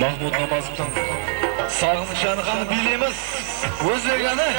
Mahmud Namazov'tan Sağlık Şanıkan'ı bilimiz Özbekan'ı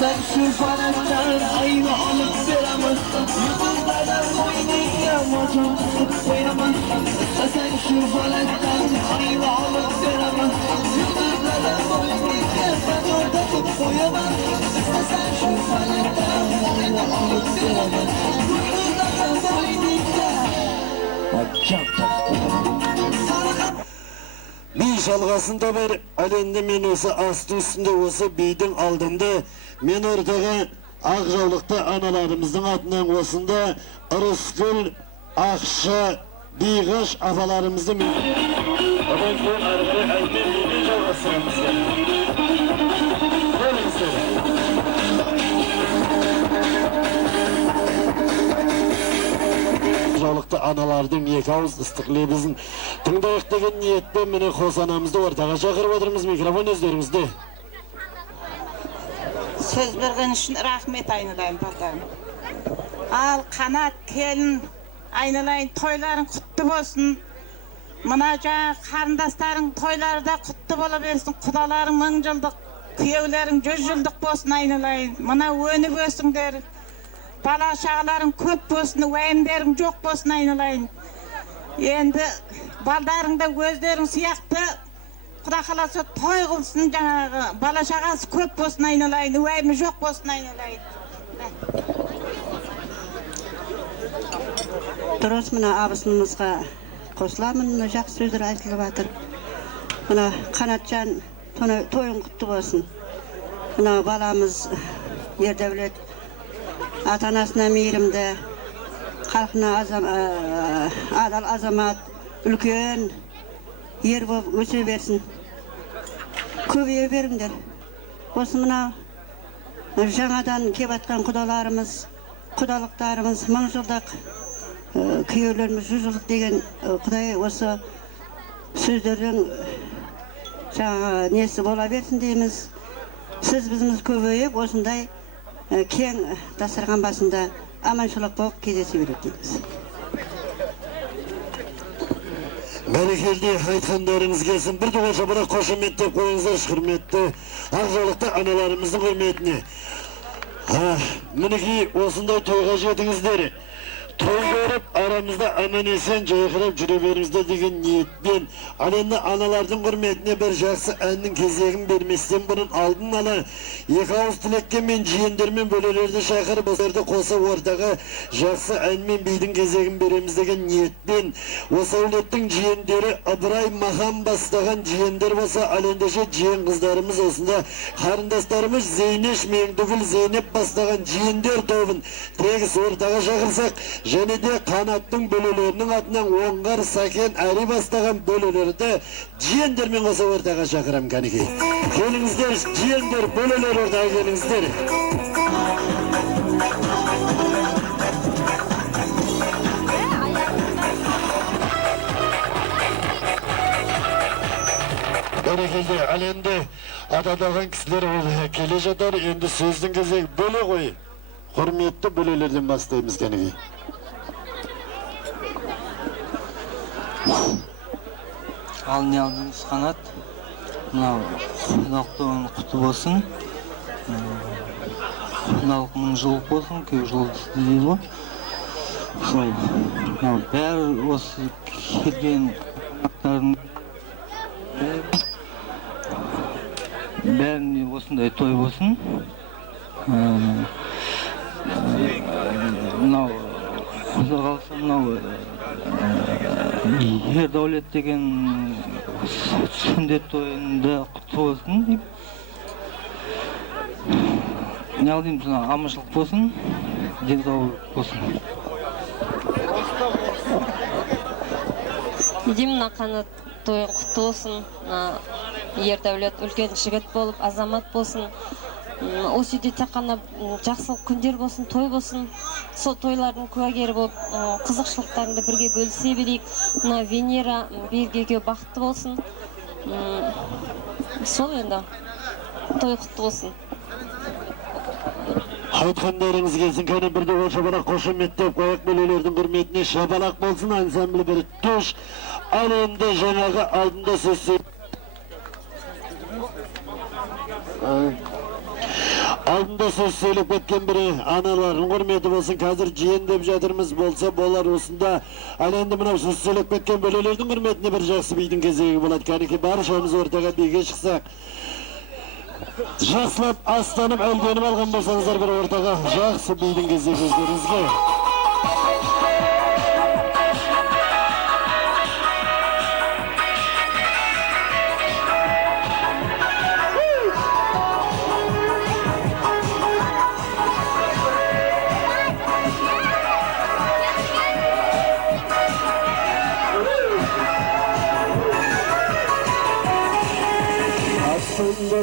Sen şu falaktan ayrı alıp veremezsin. Yıldızlardan boynun yağmacım tutup koyamazsın. Sen şu falaktan ayrı alıp veremezsin. Yıldızlardan boynun yağmacım orada tutup koyamazsın. Sen şu falaktan ayrı alıp veremezsin. Yıldızlardan boynun Bir şalgasında bir alende men olsa astı üstünde olsa beydin aldığında men ortaga Akjavlıkta analarımızın adından olsunda Rıskül, Akşa, Biğaş afalarımızı men... Ama bu arada aynen şalgasıramızda. Gelin söyle. Akjavlıkta analardan yekavuz ıstıklığımızın tındayık degen niyetle meni Hosanamızda ortaga çakırıp oturumuz mikrofon özlerimizde. Söz bergen üçün rahmet aynalayın bakalım. Al kanat kelin aynalayın toyların kutlu olsun. Mına karındasların toyları da kutlu olabilsin. Kudaların 1000 yıldık, kuyevlerin 100 yıldık olsun aynalayın. Mına önü olsun der. Bala şağların köp olsun, vayimlerin çok olsun aynalayın. Endi baldarında gözlerin siyahtı. Kuda kalasa toy kılsın janağı, bala şağası köp olsun aynalayın, vayimi yok olsun aynalayın. Durus mına abısınımızga koşulamın, mına jak sözler aytılıp atır. Mına Kanatcan toyun kutlu olsun. Mına balamız Erdevlet atanasına meyrimde, halkına adal azamat, ülken yer bolup öse bersin. Köbeye beringler. Osu mına жаңадан kep atkan kudalarımız, kudalıklarımız, 1000 yıldık kuyevlerimiz 100 yıllık degen Kuday osu sözlerin nesi bola bersin deyimiz. Siz bizimiz köbeyip osunday keng dasturgan başında amançılık bolup кездесе берет дейmiz. Бәрекелді айтқандарыңыз келсін. Bir de olsa bana koşumettep koyunuzlar hürmetli. Ақжалықта аналарымыздың hürmetine. Мінеки осындай тойға жетіңіздер. Той көріп, арамызда аман-есен жайғырып жүре беріңіздер деген ниетпен. Ал енді аналардың құрметіне бір жақсы әннің кезегін берместен бұрын алдын ала екі ауыз тілекке мен жиендермен бөлелерді шақырып, осыларды қоса ортаға жақсы әнмен бидің кезегін береміз деген ниетпен. Осы әулеттің жиендері Ыбырай Махан бастаған жиендер болса, ал ендеше жиен қыздарымыз осында қарындастарымыз Зейнеш Меңдігүл Зейнеп бастаған жиендер тобын тегіс ортаға шақырсақ, және де қанаттың бөлелерінің атынан Оңғар Сакен Әри бастаған бөлелерді жиендермен қоса ортаға шақырам кәнеке. Келіңіздер, жиендер, бөлелер ортаға келіңіздер. Бәрекелді, ал енді атадаған кісілер келе жатар, енді сөздің кезегі бөле қой. Құрметті бөлелерден бастаймыз кәнеке. Ал не алдыңыз қанат, мынау құдалықтың құты болсын, құдалық мың жылық болсын, көк жылдысты дейді ғой. Сол, бәрі осы келген қонақтардың бәріне осындай той болсын. Мынау құда қалса мынау Ердәулет деген сүндет тойында құтты болсын деп. Не алдым, аманшылық болсын, денсаулық болсын. Мына қанат тойын құтты болсын, Ердәулет үлкен жігіт болып, азамат болсын. Осы үйде тек қана жақсылық күндер болсын, той болсын. Сол тойлардың куәгері болып, қызықшылықтарында бірге бөлісе берейік. Мына Венера Бергеге бақытты болсын. Сол енді той құтты болсын. Айтқандарыңыз келсін, кәне бірде ол шабалақ қошеметтеп қойық бөлелердің құрметіне шабалақ болсын, ансамблі бір түш. Ал енді жаңағы алдында сөз Алдында сөз сөйлеп кеткен бірі аналардың құрметі болсын, қазір жиен деп жатырмыз болса болар осында. Ал енді мынау сөз сөйлеп кеткен бөлелердің құрметіне бір жақсы бидің кезегі болады. Кәнеке баршамыз ортаға биге шықсақ. Жақсылап, астанып, әлденіп алған болсаңыздар бір ортаға жақсы бидің кезегі өздеріңізге.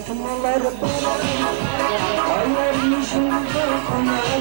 Tımlar ayar yüzünde konar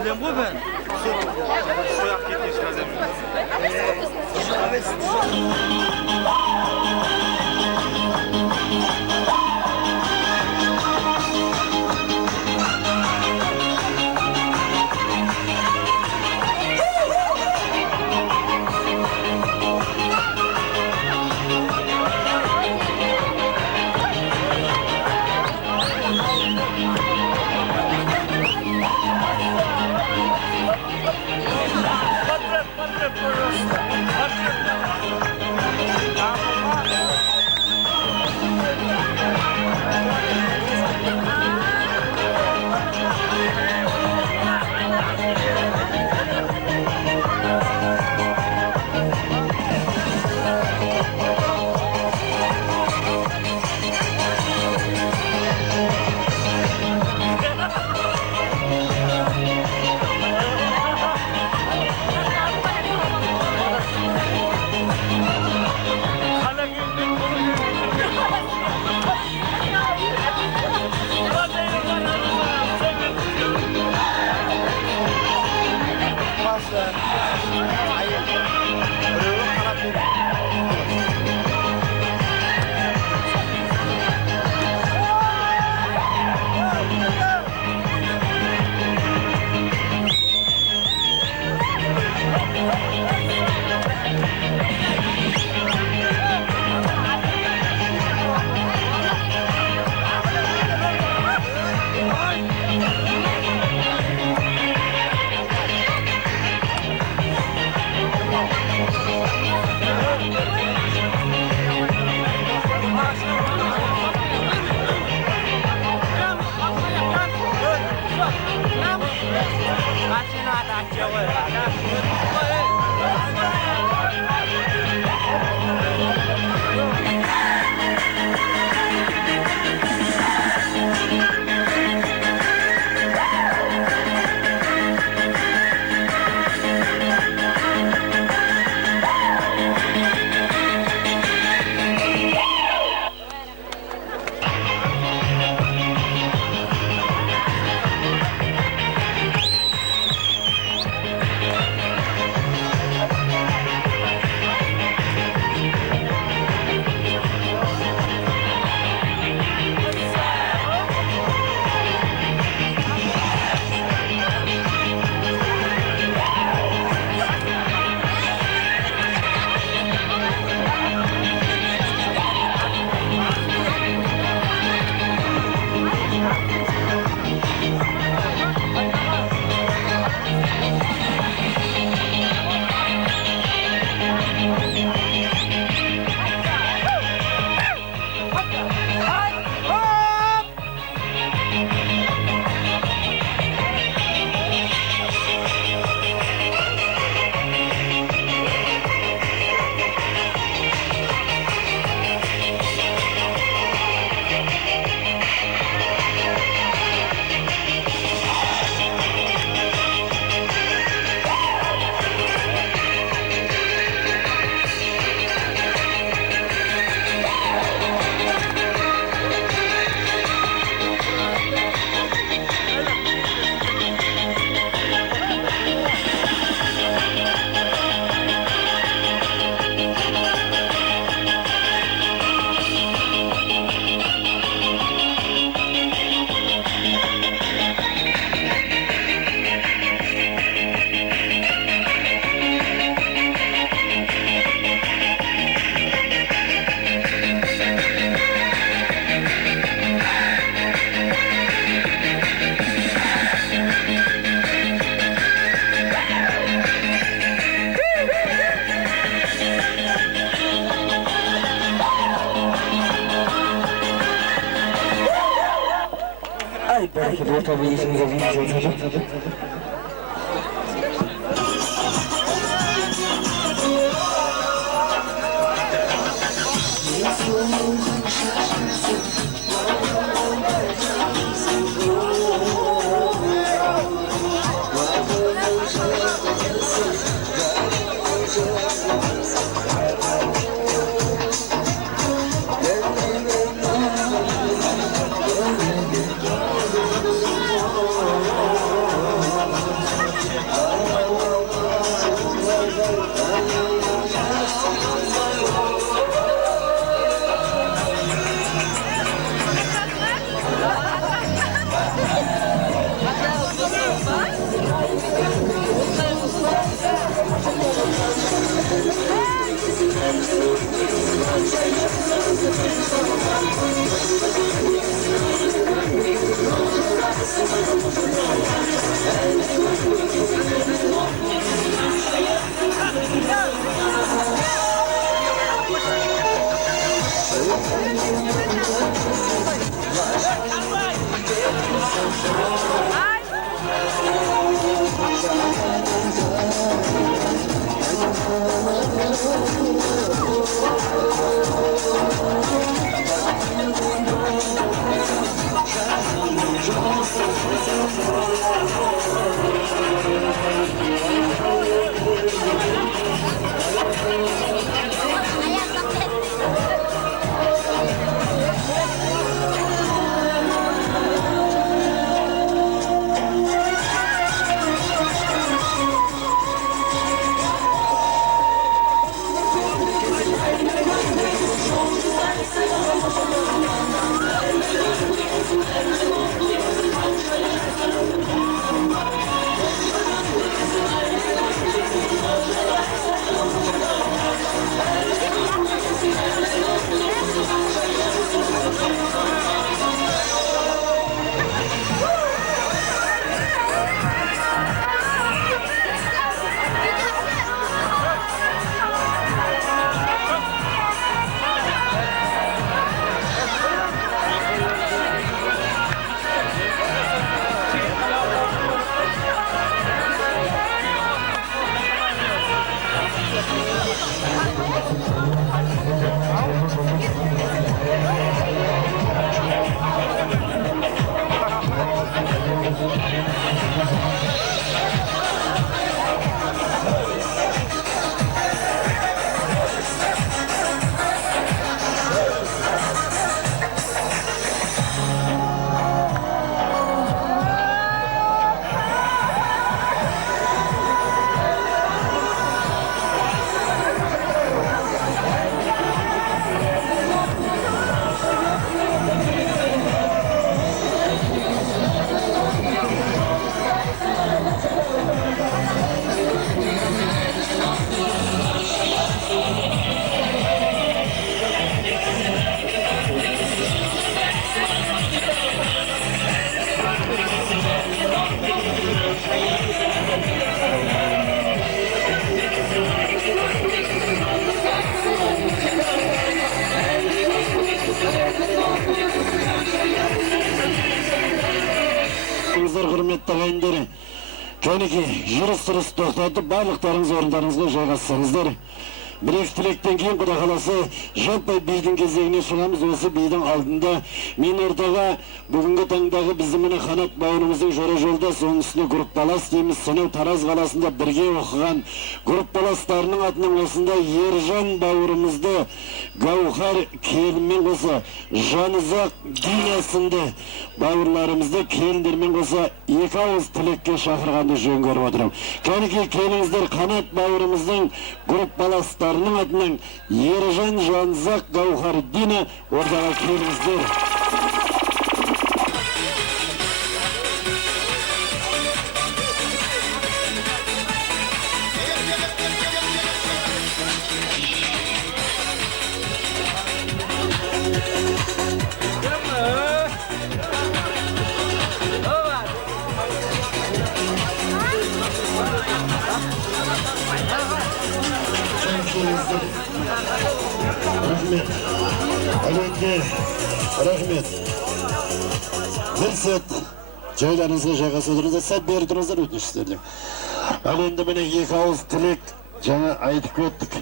Bilem bu ben. Soyak gitmiş kazanıyor. Belki de ortamı iyisiniz olacak. Құрметті ағайындар, кәнеки жүріс-тұрыс тоқтатып, барлықтарыңыз орындарыңызға жайғассаңыздар. Бір-екі тілектен кейін Құда қаласа жаппай бидің кезегіне шығамыз. Осы бидің алдында мен ортаға бүгінгі таңдағы біздің міне Қанат бауырымыздың жора жолда, соның үстіне группалас дейміз, сонау Тараз қаласында бірге оқыған группаластарының атынан осында Ержан бауырымызды Гаухар келінмен қоса Жанұзақ Дина сынды бауырларымызды келіндермен қоса екі ауыз тілекке шақырғанды жөн көріп отырмын. Кәнеки келіңіздер, Қанат бауырымыздың группаластарының атынан Ержан, Жанұзақ, Гаухар Дина ортаға келіңіздер. Рахмет. Әлекке, рахмет. Бір сәт жайларыңызға жайғаса тұрыңыздар, сәт бері тұрыңыздар өтініш істерлік. Ал енді міне екі ауыз тілек жаңа айтып көттік.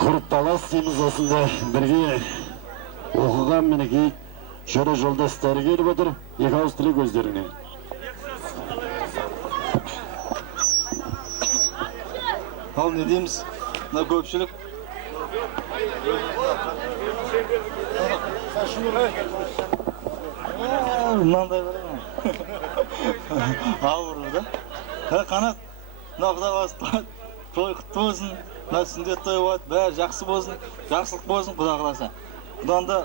Группалас дейміз, осында бірге оқыған мінекей жора жолдастары келіп отыр. Екі ауыз тілек өздеріңнен. Ал не дейміз? Мына көпшілік мынандай ауыр да. Қанат, мына Құда қаласа той құтты болсын, мына сүндет той болады, бәрі жақсы болсын, жақсылық болсын Құда қаласа. Бұдан да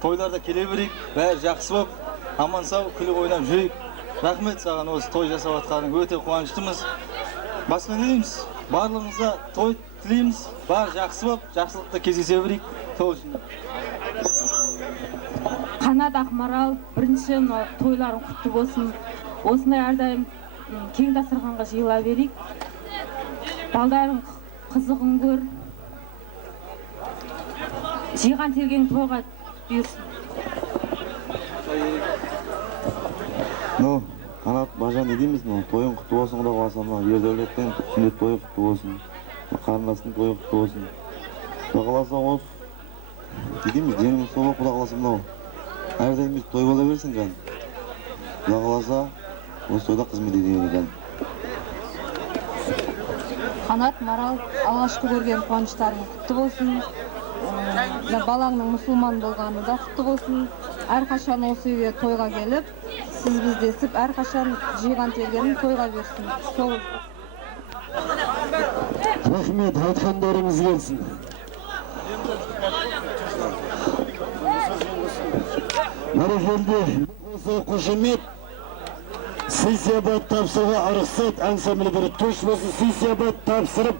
тойларда келе берейік, бәрі жақсы болып, аман сау күліп ойнап жүрейік. Рахмет саған осы той жасап жатқаның, өте қуаныштымыз. Басқа не дейміз? Барлығымызға той тілейміз, бар жақсы болып, жақсылықта кездесе берейік. Сол үшін. Қанат Ақмарал бірінші тойларың құтты болсын. Осындай әрдайым кең дастарханға жиыла берейік. Балдарың қызығын көр. Жиған терген тойға бұйырсын. Қанат, Бажан не дейміз? Тойың құтты болсын, құда қаласа, Ердәулеттің сүндет тойы құтты болсын. Қарындастың тойы құтты болсын. Құда қаласа осы. Не дейміз? Деніміз солы құда қаласа мынау. Әрдайым біз той бола берсін жан. Құда қаласа осы тойда қызмет етейін жан. Қанат, Марал, алғашқы көрген қуаныштарың құтты болсын. Балаңның мұсылман болғаны да құтты болсын. Әрқашан осы үйге тойға келіп, сіз біздесіп, әрқашан жиған тергенін тойға берсін. Сол. Рахмет, айтқандарыңыз келсін. Бәрекелді, осы қошемет, сый-сияпат тапсыруға арықсат, ансамблі бір тош болсын, сый-сияпат тапсырып,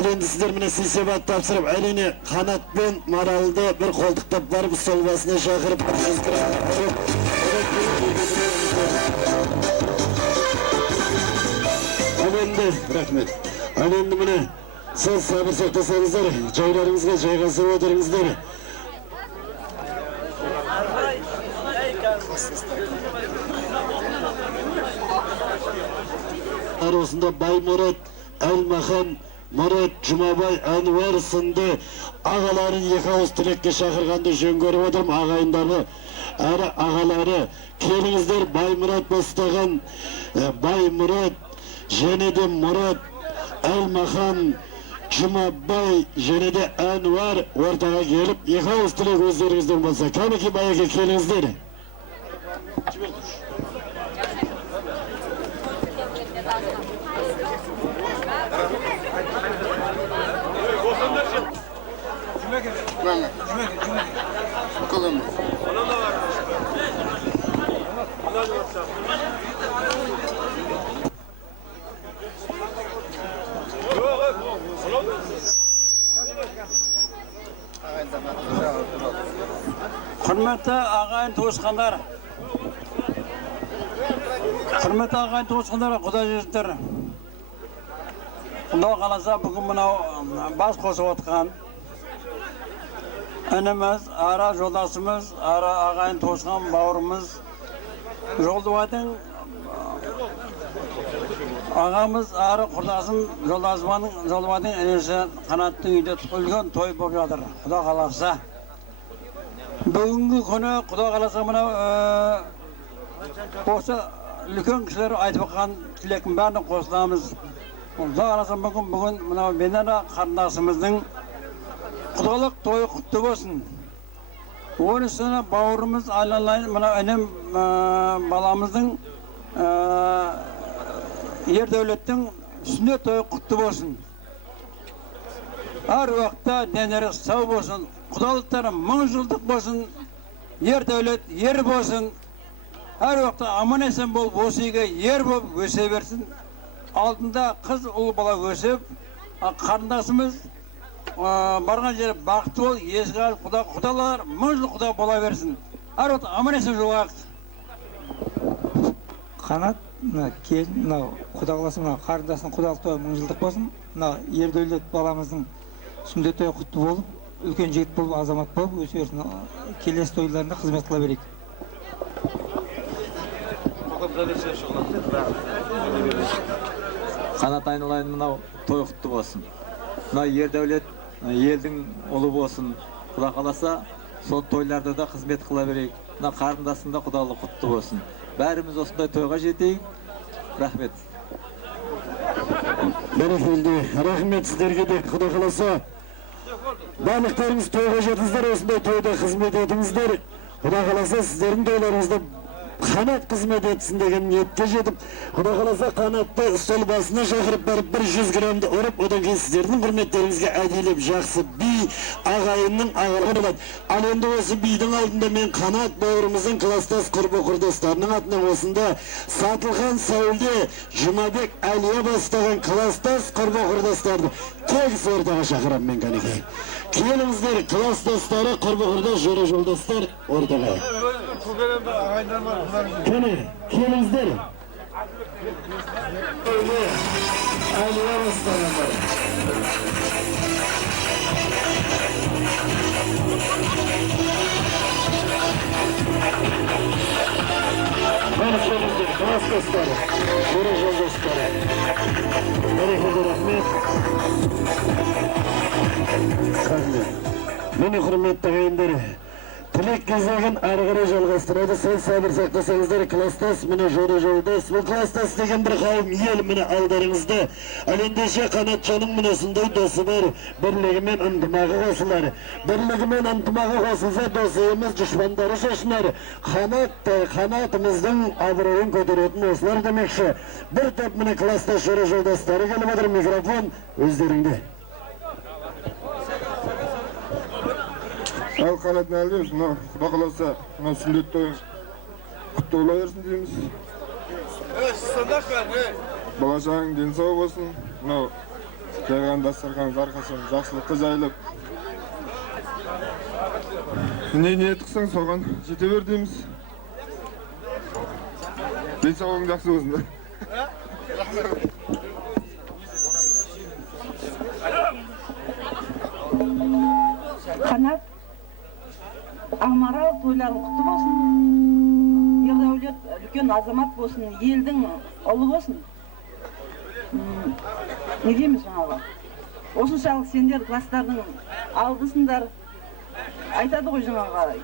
Әленді сіздер міне сый-сияпат тапсырып, әлене Қанат пен Маралды бір қолдықтап барып, сол басына шақырып, Әленді, рахмет. Әленді міне сіз сабыр сақтасаңыздар, жайларыңызға жайғасып отырыңыздар. Осында Баймұрат, Әлмахан, Мұрат, Жұмабай, Әнуар сынды ағаларын екі ауыз тілекке шақырғанды жөн көріп отырмын. Ағайындары, әрі ағалары, келіңіздер Баймұрат бастаған Баймұрат, және де Мұрат, Әлмахан, Жұмабай, және де Әнуар ортаға келіп, екі ауыз тілек өздеріңізден болса. Кәмеке байеке келіңіздер. Құрметті ағайын туысқандар, Құда жесіздер. Құда қаласа бүгін мынау бас қосып отқан ініміз, ара жолдасымыз, ара ағайын туысқан бауырымыз, Жолдыбайдың ағамыз, ары құрдасым, Жолдыбайдың інесі Қанаттың үйде үлкен той болып жатыр. Құда қаласа. Бүгінгі күні Құда қаласа мынау осы үлкен кісілер айтып отқан тілектің бәрін қосыламыз. Құда қаласа бүгін мынау Бенара қарындасымыздың құдалық тойы құтты болсын. Онысына бауырымыз айналайын, мынау інім баламыздың Ердәулеттің сүндет тойы құтты болсын. Әр уақытта денері сау болсын. Құдалықтары мың жылдық болсын, Ердәулет ер болсын, әр уақытта аман есен болып, осы үйге ер болып өсе берсін. Алдында қыз ұл бала өсіп, қарындасымыз барған жері бақытты бол, есігі алып, құдалар мың жыл құда бола берсін. Әр уақытта аман есен жолға. Қанат, келін, құда қаласа қарындасының құдалық тойы мың жылдық болсын. Ердәулет баламыздың сүндет тойы құтты болып, үлкен жігіт болып, азамат болып, өсе берсін. Келесі тойларында қызмет қыла берейік. Қанат айналайын мынау той құтты болсын. Мынау Ердәулет елдің ұлы болсын. Құда қаласа, сол тойларда да қызмет қыла берейік. Мына қарындасында құдалық құтты болсын. Бәріміз осындай тойға жетейік. Рахмет. Бәрекелді, рахмет сіздерге де. Құда қаласа, барлықтарыңыз тойға жетіңіздер, осындай тойда қызмет етіңіздер. Құда қаласа, сіздердің тойларыңызда Kanat hizmet etsin degen niyetke jedip, Kuda kalasa kanatta stol basına şakırıp barıp 100 gramda orup, odan keyin sizlerinin hürmetleringizge adilip jaksı bi ağayının ağırlığı olat. Al endi osu biyдің aldında men kanat bağırımızın klastas kurbu kurdaslarının atından osunda Satılgan Saul'de Jumabek Aliye bastağın klastas kurbu kurdaslardı. Tegis ortağa şakıram men kaneki. Kelinizler klastasları kurbu kurdas jora joldaslar ortağa. Kene, kelinizler. Aliye bastağın. Konuşalımdır, klas dostları, Jora dostları. Herkese rahmet. Meni hürmetli gayinleri. Tilek gezegen argara жалғастырады. Сәл сабыр сақтасаңыздар, кластас мені Жора жолдас. Бұл кластас деген бір қауым ел мені алдарыңызды. Ал ендеше қанатшаның мінесіндей досы бар. Бірлігімен ынтымағы қосылар. Бірлігімен ынтымағы қосылса досы емес дұшпандары шашынар. Қанатымыздың абыройын көтеретін осылар демекші. Бір топ мені кластас Жора жолдастары келіп отыр. Микрофон өздеріңде. Ал қанат нәлдейміз, құда қаласа, сүндет тойын құтты бола берсін дейміз. Бала-шағаң дені сау болсын, жайған дастархан зарқасын жақсылыққа жайылып. Не ниет қысаң соған жете бер дейміз. Денсаулығың жақсы болсын. Қанат Ақмарал тойларың құтты болсын. Ердәулет үлкен азамат болсын, елдің ұлы болсын. Не дейміз жаңағы? Осыншалық сендер кластардың алдысыңдар. Айтады ғой жаңағы.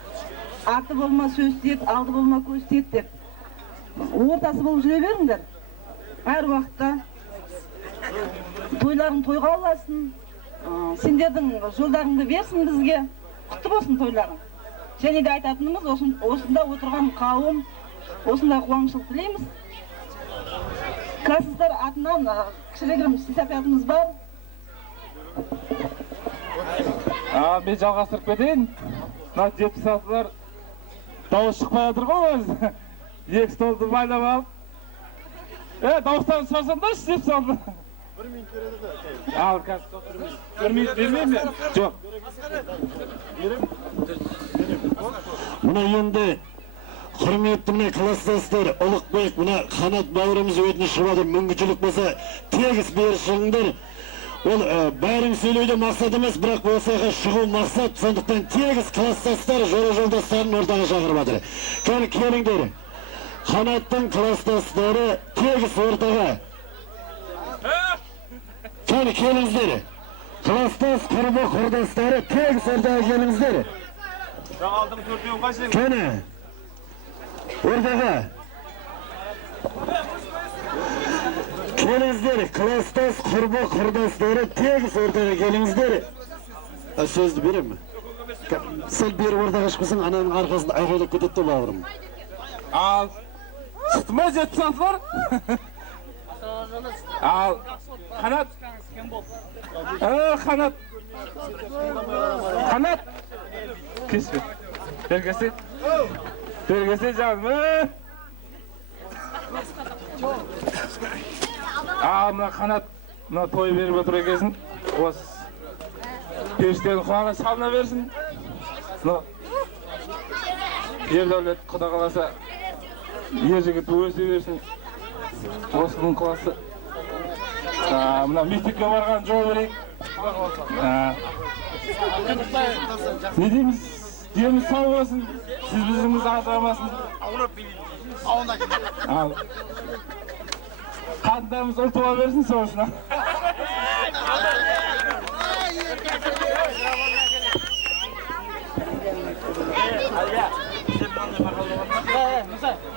Арты болма сөз тиет, алды болма көз тиет деп. Ортасы болып жүре беріңдер. Әр уақытта тойларың тойға оласын. Сендердің жолдарыңды берсін бізге. Құтты болсын тойларың. Және де айтатынымыз, осында отырған қауым, осында қуаңшылық тілейміз. Классыздар атынан кішірегірім сисапиятымыз бар. Мен жалғастырып кетейін. Депутаттар дауыс шықпай отыр ғой өзі. Екі столды байлап алып. Дауыстарын сұрасаңдаршы деп салды. Bir minut veredi de. Al kaçta bir minut vermeyeyim mi? Yok. Buna endi hürmetli klassdaşlar, ılık büyük buna kanat bağırımız ötünü şıvadı, müngücülük bolsa tegis berişingdir. Ol bäriň söylöýde maksat emas, birak bu saha şugu maksat, şonduktan tegis klassdaşlar Jora joldaşlaryny ortaga çakyryp Keliňler. Kanatdyň klassdaşlary tegis ortaga. Keliňizler. Klassdaş kurbu kurdaşlary tegis ortaga keliňizler. Ben aldım 4'ü kaç dedim? Kene. Ortaga. Keliňizler, klassdaş kurbu kurdaşlary tegis ortaga keliňizler. Sözdi berem mi? Sel bir ortaga çyksyn, ananyň arkasynda aýrylyp ketdi bagyrym. Al. Çıktı mı jetsanlar? Al. Kanat. Kanat. Kanat. Keşke. Belgesi. Belgesi canım. Mına kanat. Mına toy verip otur ekesin. Os. Peşten kuağına salına versin. Erdäwlet Kuda kalasa yer jigit öýse bersin. Osmon klası. Mına mekdepke bargan jol berek. Ne deymiz? Diyemiz sağ olsun. Siz bizimiz ağzıramasın. Al. Kandarımız ortaya versin soğusuna.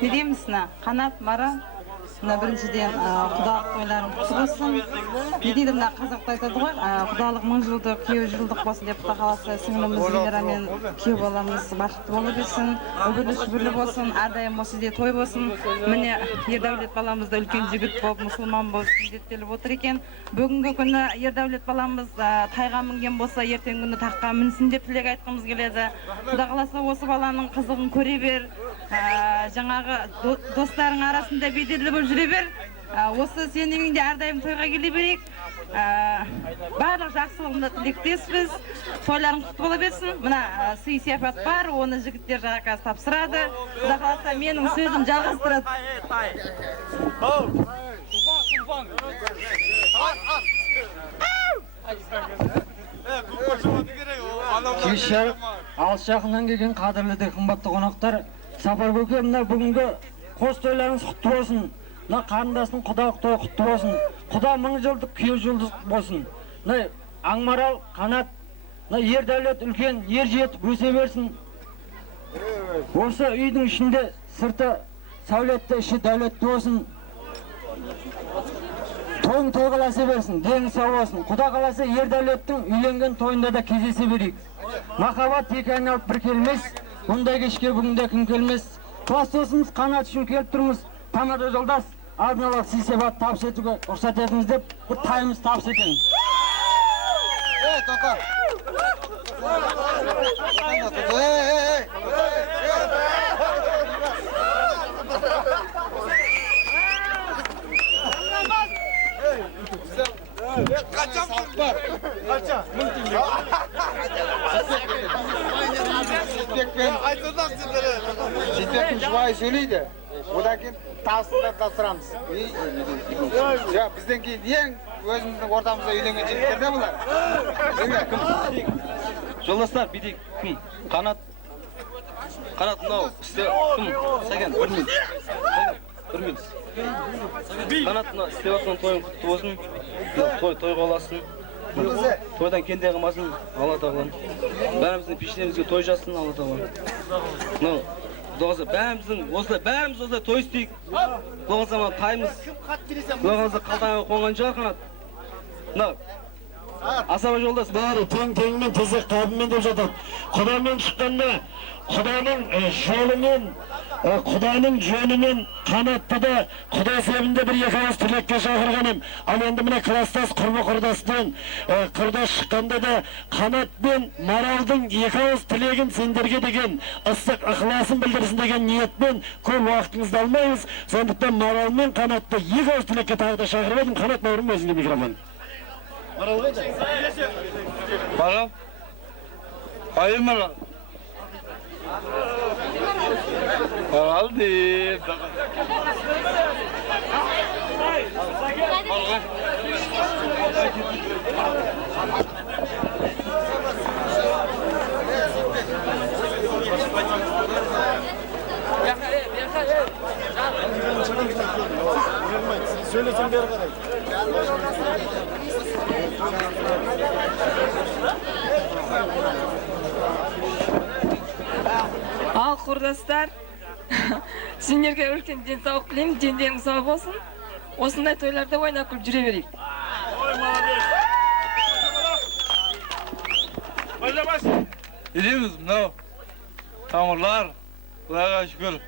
Ne diyeyim sana? Kanat, Mara, Мына біріншіден құдалық тойларың құтты болсын. Не дейді мына қазақта айтады ғой, құдалық 1000 жылдық, күйеу жылдық болсын деп, Құда қаласа сіңліміз Венера мен күйеу баламыз бақытты бола берсін, үбірлі шүбірлі болсын, әрдайым осы үйде той болсын. Міне Ердәулет баламыз да үлкен жігіт болып, мұсылман болып сүндеттеліп отыр екен. Бүгінгі күні Ердәулет баламыз тайға мінген болса, ертеңгі күні таққа мінсін деп тілек айтқымыз келеді. Құда қаласа осы баланың қызығын көре бер, жаңағы достарың арасында беделді болып жүре бер. Осы сенің үйіңде әрдайым тойға келе берейік. Барлық жақсылығында тілектеспіз. Тойларың құтты бола берсін. Мына сый сияпат бар, оны жігіттер жағы қазір тапсырады. Құда қаласа менің сөзім жалғастырады. Кеше алыс жақыннан келген қадірлі де қымбатты қонақтар, Сапар көке, мына бүгінгі қос тойларыңыз құтты болсын. Мына қарындасының құдалық тойы құтты болсын. Құда 1000 жылдық, күйеу жылдық болсын. Мына Аңмарал, Қанат, мына Ердәулет үлкен ер жетіп өсе берсін. Осы үйдің ішінде сырты сәулетті, іші дәулетті болсын. Тойың той қаласа берсін, дені сау болсын. Құда қаласа Ердәулеттің үйленген тойында да кездесе берейік. Махаббат екі айналып бір келмес. Бұндай кешке бүгінде кім келмес. Класс досымыз Қанат үшін келіп тұрмыз. Тамада жолдас, алдын ала сый-сияпат табыс етуге рұқсат етіңіз деп бір тайымыз табыс етеміз. Жетпекпен жұбайы сөйлейді. Одан кейін табысында тапсырамыз. Бізден кейін ең өзіміздің ортамызда үйленген жігіттер де бұлар. Жолдастар, бидей кім? Қанат мынау істе кім? Сәкен, бір минут. Қанат мынау істеп жатқан тойың құтты болсын. Той қоласын. Тойдан кенде қылмасын, Алла тағалам. Бәріміздің пештерімізге той жассын, Алла тағалам. Бәріміз осылай той істейік. Құда қаласа таймыз. Құда қаласа қалтаңа қонған шығар Қанат. Асаба жолдас. Бәрі тең-теңмен, тезек қабымен деп жатады. Құдамен шыққанда, Құданың жолымен, Құданың жөнімен Қанатты да Құда себінде бір екі ауыз тілекке шақырғаным. Ал енді мына кластас құрдастан құрдас шыққанда да Қанат пен Маралдың екі ауыз тілегін сендерге деген ыстық ықыласын білдірсін деген ниетпен көп уақытыңызды алмаймыз. Сондықтан Марал мен Қанатты екі ауыз тілекке тағы да шақырып едім. Қанат, бауырым, өзіңде микрофон. Марал? Hayır Maral. Maral değil. Söylesem bir kadar. Ал құрдастар, сендерге үлкен денсаулық тілеймін, дендерің сау болсын. Осындай тойларда ойнап күліп жүре берейік. Едеміз мынау тамырлар, Құдайға шүкір.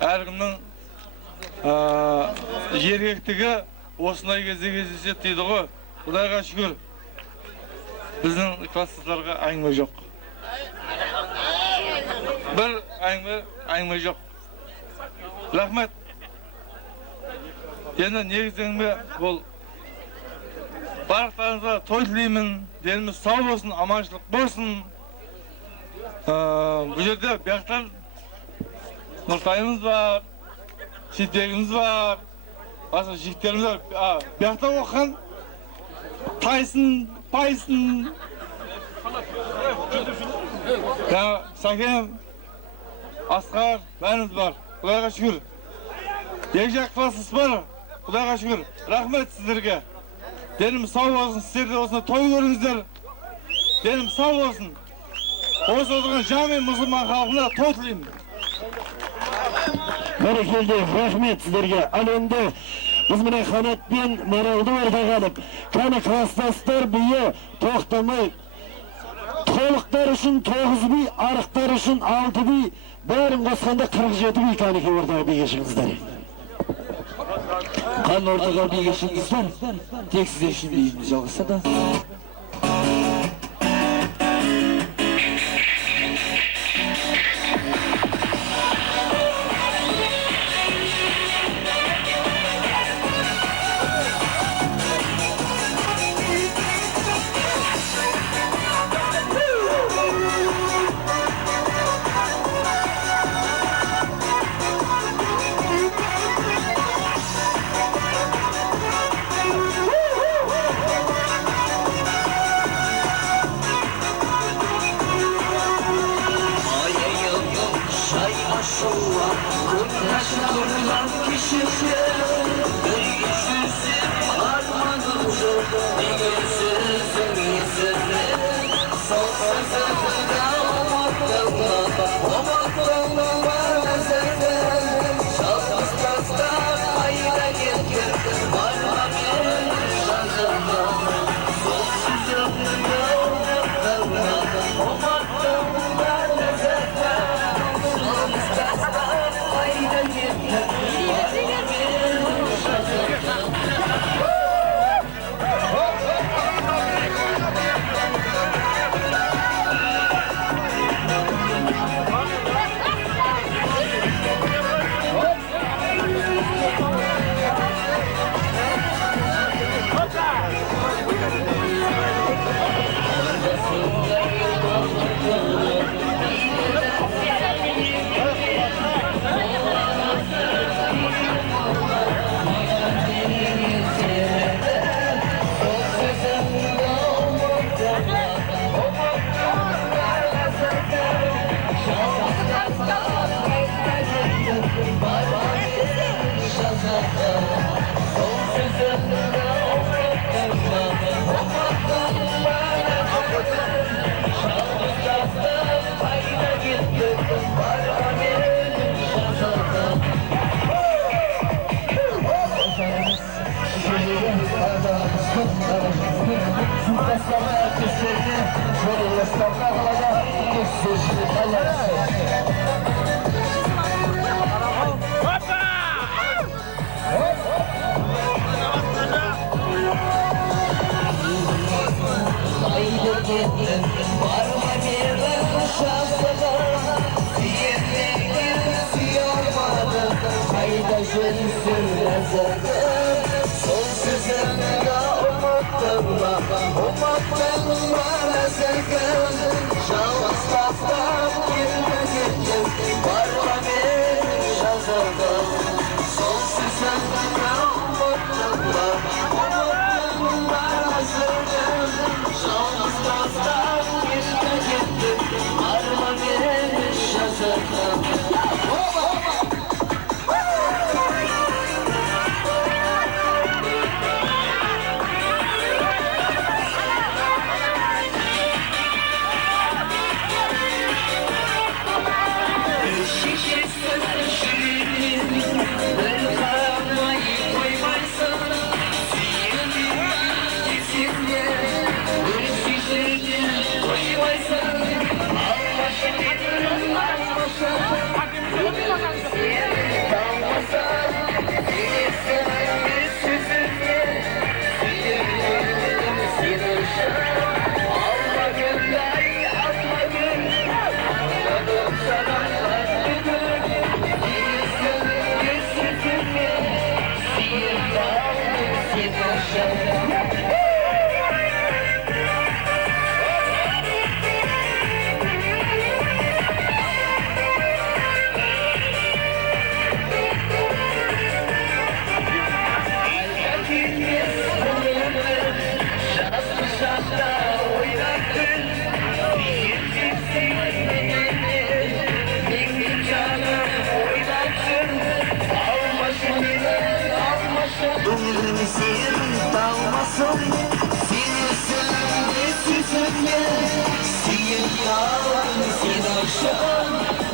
Әркімнің жергіліктігі осындай кезде кездеседі дейді ғой. Құдайға шүкір. Біздің кластастарға әңгіме жоқ. Бір әңгіме жоқ. Рахмет. Енді негізіңбе бұл барлықтарыңызға той тілеймін, деніміз сау болсын, аманшылық болсын. Бұл жерде бияқтан Нұртайымыз бар, Шетбегіміз бар, басқа жігіттеріміз бар. Бияқтан оқыған Тайсын, Пайсын, Сәкен, Асқар, бәріміз бар. Құдайға шүкір. Екі жақ класс бар. Құдайға шүкір. Рахмет сіздерге. Денім сау болсын, сіздерде осында той көріңіздер. Денім сау болсын. Осы отырған жамин мұсылман халқына той тілеймін. Barakaldı, rahmet sizlerge. Alende biz mine Kanat ben Maral'da orada kalıp, kana klaslaslar biye toxtamay. To'liqlar uchun 9 bi, ariqlar uchun 6 bi, barin qo'shganda 47 bi kaniki o'rtaga begishingizlar. Qan o'rtaga begishingizlar, tek siz ishni deymiz jalg'asa-da.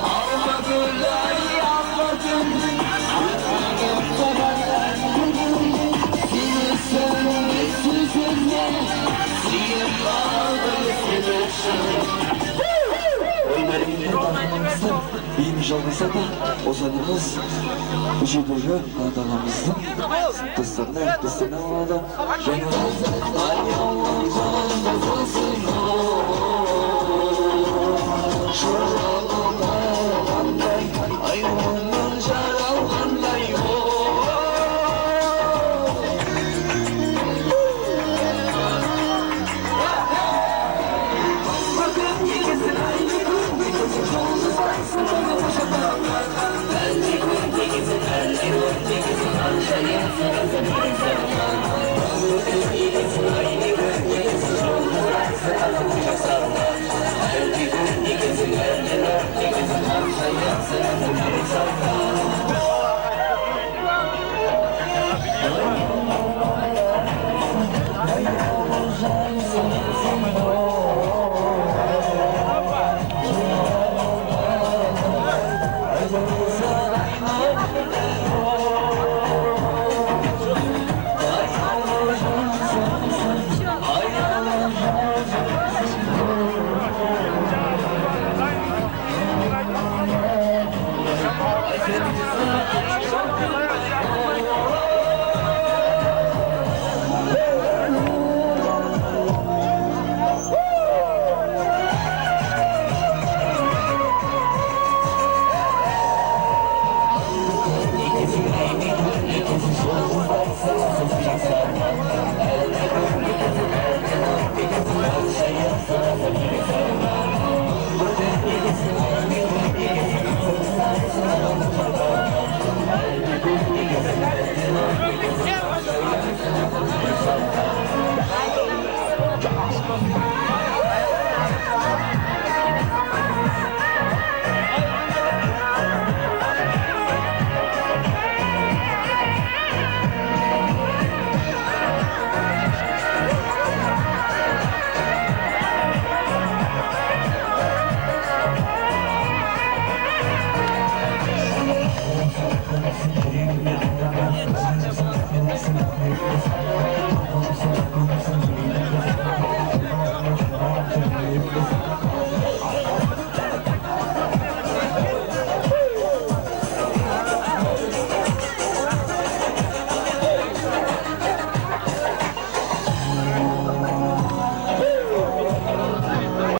Alma gül ay alma gül жалғасады. Осанымыз bu жердегі қадағамыздың достарына, әріптестеріне алады. Жаңа